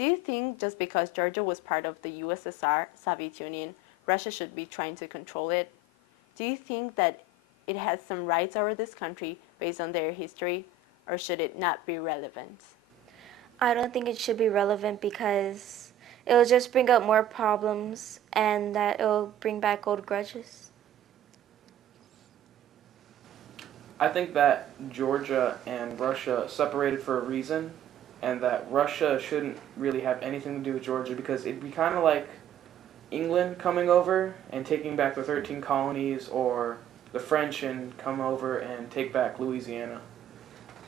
Do you think just because Georgia was part of the USSR, Soviet Union, Russia should be trying to control it? Do you think that it has some rights over this country based on their history, or should it not be relevant? I don't think it should be relevant because it'll just bring up more problems and that it'll bring back old grudges. I think that Georgia and Russia separated for a reason, and that Russia shouldn't really have anything to do with Georgia because it'd be kind of like England coming over and taking back the 13 colonies, or the French and come over and take back Louisiana,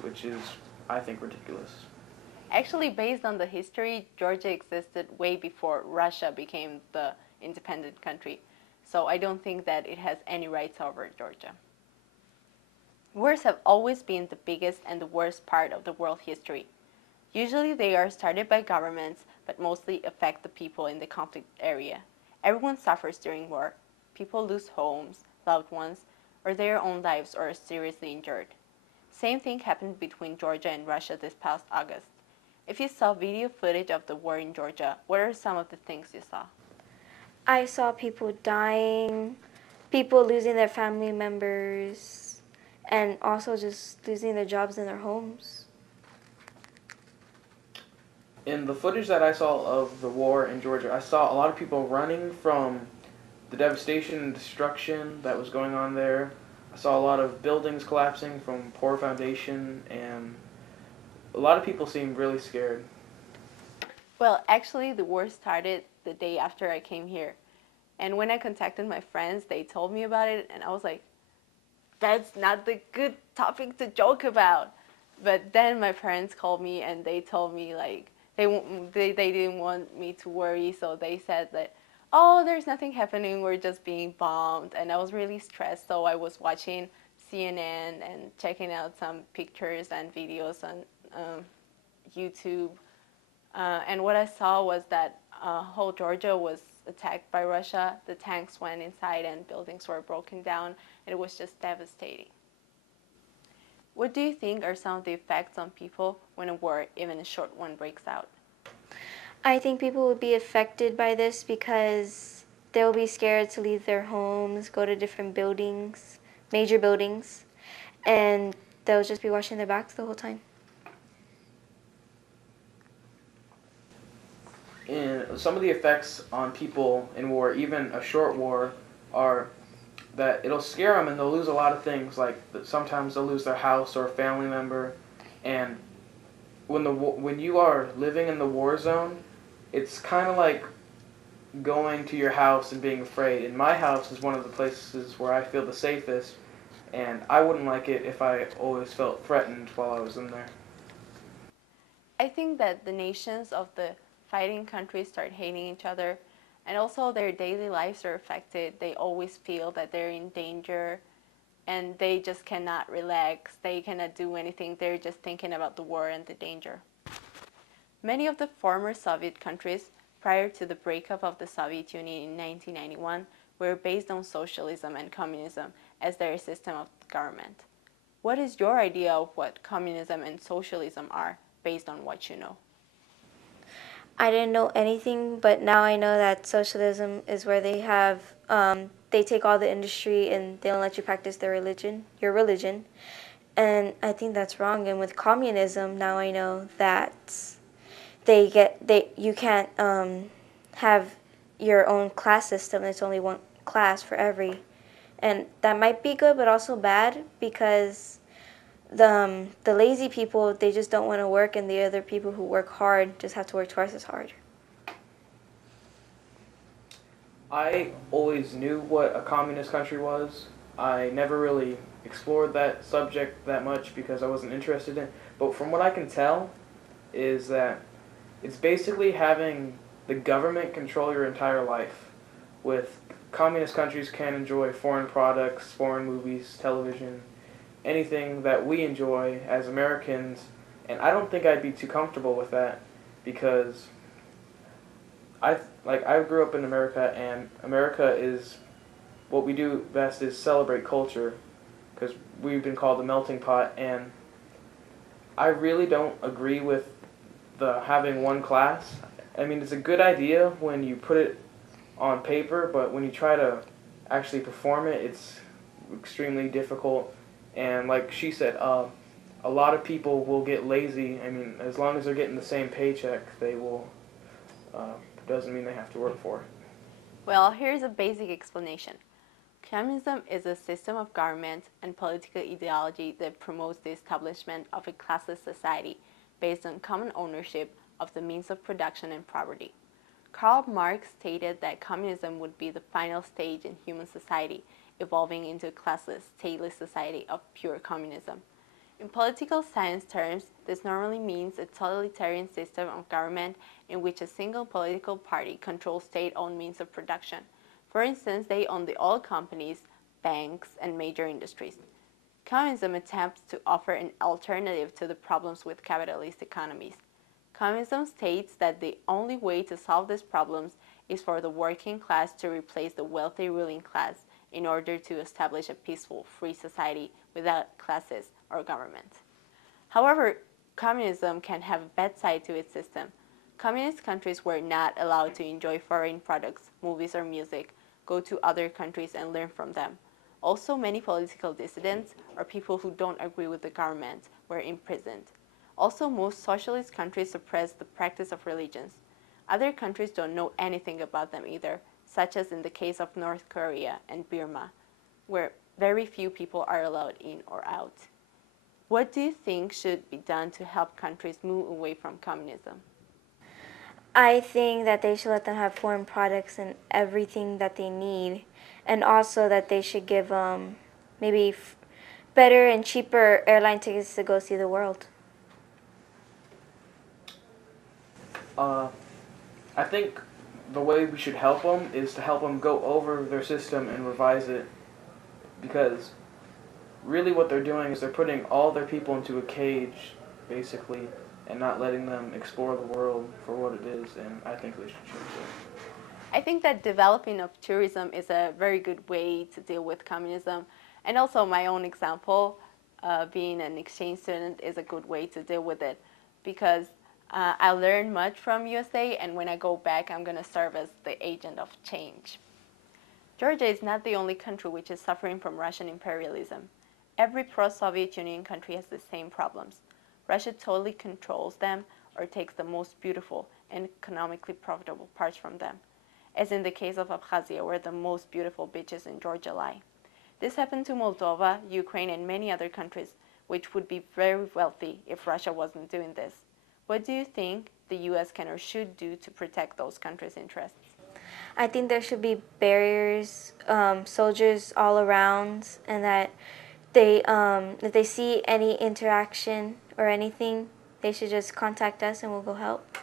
which is, I think, ridiculous. Actually, based on the history, Georgia existed way before Russia became the independent country. So I don't think that it has any rights over Georgia. Wars have always been the biggest and the worst part of the world history. Usually they are started by governments, but mostly affect the people in the conflict area. Everyone suffers during war. People lose homes, loved ones, or their own lives, or are seriously injured. Same thing happened between Georgia and Russia this past August. If you saw video footage of the war in Georgia, what are some of the things you saw? I saw people dying, people losing their family members, and also just losing their jobs and their homes. In the footage that I saw of the war in Georgia, I saw a lot of people running from the devastation and destruction that was going on there. I saw a lot of buildings collapsing from poor foundation, and a lot of people seemed really scared. Well, actually, the war started the day after I came here. And when I contacted my friends, they told me about it, and I was like, that's not the good topic to joke about. But then my parents called me and they told me like they didn't want me to worry, so they said that, oh, there's nothing happening, we're just being bombed. And I was really stressed, so I was watching CNN and checking out some pictures and videos on YouTube. And what I saw was that whole Georgia was attacked by Russia. The tanks went inside and buildings were broken down. It was just devastating. What do you think are some of the effects on people when a war, even a short one, breaks out? I think people would be affected by this because they'll be scared to leave their homes, go to different buildings, major buildings, and they'll just be watching their backs the whole time. And some of the effects on people in war, even a short war, are that it'll scare them and they'll lose a lot of things. Like sometimes they'll lose their house or a family member. And when you are living in the war zone, it's kind of like going to your house and being afraid. And my house is one of the places where I feel the safest, and I wouldn't like it if I always felt threatened while I was in there. I think that the nations of the fighting countries start hating each other, and also their daily lives are affected. They always feel that they're in danger, and they just cannot relax. They cannot do anything. They're just thinking about the war and the danger. Many of the former Soviet countries, prior to the breakup of the Soviet Union in 1991, were based on socialism and communism as their system of government. What is your idea of what communism and socialism are, based on what you know? I didn't know anything, but now I know that socialism is where they have, they take all the industry and they don't let you practice your religion. And I think that's wrong. And with communism, now I know that you can't have your own class system. It's only one class for every. And that might be good, but also bad, because the lazy people, they just don't want to work, and the other people who work hard just have to work twice as hard. I always knew what a communist country was. I never really explored that subject that much because I wasn't interested in it. But from what I can tell is that it's basically having the government control your entire life. With communist countries can enjoy foreign products, foreign movies, television, anything that we enjoy as Americans, and I don't think I'd be too comfortable with that because I grew up in America, and America is what we do best is celebrate culture because we've been called the melting pot, and I really don't agree with the having one class. I mean, it's a good idea when you put it on paper, but when you try to actually perform it, it's extremely difficult. And like she said, a lot of people will get lazy. I mean, as long as they're getting the same paycheck, they will. Doesn't mean they have to work for it. Well, here's a basic explanation. Communism is a system of government and political ideology that promotes the establishment of a classless society based on common ownership of the means of production and property. Karl Marx stated that communism would be the final stage in human society, evolving into a classless, stateless society of pure communism. In political science terms, this normally means a totalitarian system of government in which a single political party controls state-owned means of production. For instance, they own the oil companies, banks, and major industries. Communism attempts to offer an alternative to the problems with capitalist economies. Communism states that the only way to solve these problems is for the working class to replace the wealthy ruling class in order to establish a peaceful, free society without classes or government. However, communism can have a bad side to its system. Communist countries were not allowed to enjoy foreign products, movies, or music, go to other countries and learn from them. Also, many political dissidents, or people who don't agree with the government, were imprisoned. Also, most socialist countries suppress the practice of religions. Other countries don't know anything about them either, such as in the case of North Korea and Burma, where very few people are allowed in or out. What do you think should be done to help countries move away from communism? I think that they should let them have foreign products and everything that they need, and also that they should give maybe better and cheaper airline tickets to go see the world. Uh, I think the way we should help them is to help them go over their system and revise it, because really what they're doing is they're putting all their people into a cage, basically, and not letting them explore the world for what it is, and I think they should change it. I think that developing of tourism is a very good way to deal with communism. And also my own example, being an exchange student is a good way to deal with it because I learned much from USA, and when I go back, I'm going to serve as the agent of change. Georgia is not the only country which is suffering from Russian imperialism. Every pro-Soviet Union country has the same problems. Russia totally controls them or takes the most beautiful and economically profitable parts from them, as in the case of Abkhazia, where the most beautiful beaches in Georgia lie. This happened to Moldova, Ukraine, and many other countries, which would be very wealthy if Russia wasn't doing this. What do you think the U.S. can or should do to protect those countries' interests? I think there should be barriers, soldiers all around, and that if they see any interaction or anything, they should just contact us and we'll go help.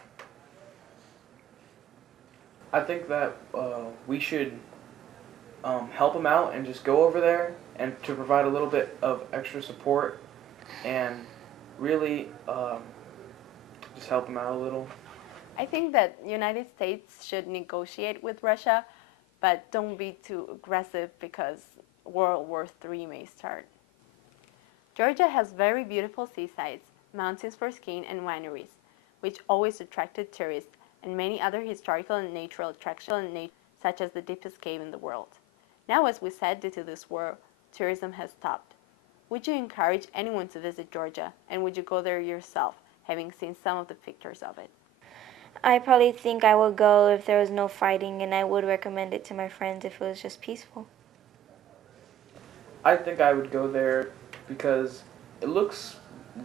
I think that we should help them out and just go over there and to provide a little bit of extra support and really just help them out a little. I think that United States should negotiate with Russia, but don't be too aggressive because World War III may start. Georgia has very beautiful seasides, mountains for skiing, and wineries, which always attracted tourists, and many other historical and natural attractions, such as the deepest cave in the world. Now, as we said, due to this war, tourism has stopped. Would you encourage anyone to visit Georgia, and would you go there yourself, having seen some of the pictures of it? I probably think I would go if there was no fighting, and I would recommend it to my friends if it was just peaceful. I think I would go there because it looks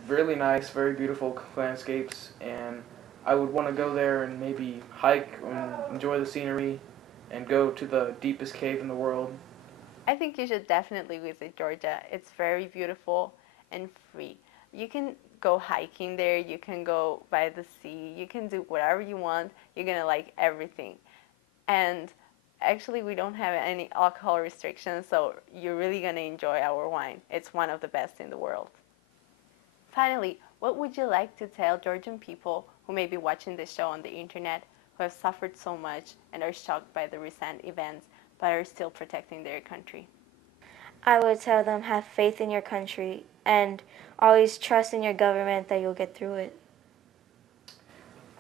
really nice, very beautiful landscapes, and I would want to go there and maybe hike and enjoy the scenery and go to the deepest cave in the world. I think you should definitely visit Georgia. It's very beautiful and free. You can go hiking there, you can go by the sea, you can do whatever you want. You're going to like everything. And actually, we don't have any alcohol restrictions, so you're really going to enjoy our wine. It's one of the best in the world. Finally, what would you like to tell Georgian people who may be watching this show on the internet, who have suffered so much and are shocked by the recent events, but are still protecting their country? I would tell them have faith in your country and always trust in your government that you'll get through it.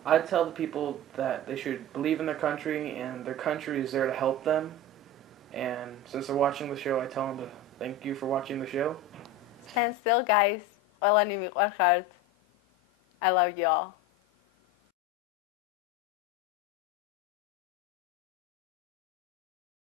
I tell the people that they should believe in their country, and their country is there to help them. And since they're watching the show, I tell them to thank you for watching the show. Stand still, guys. Wala ni mi heart. I love you all.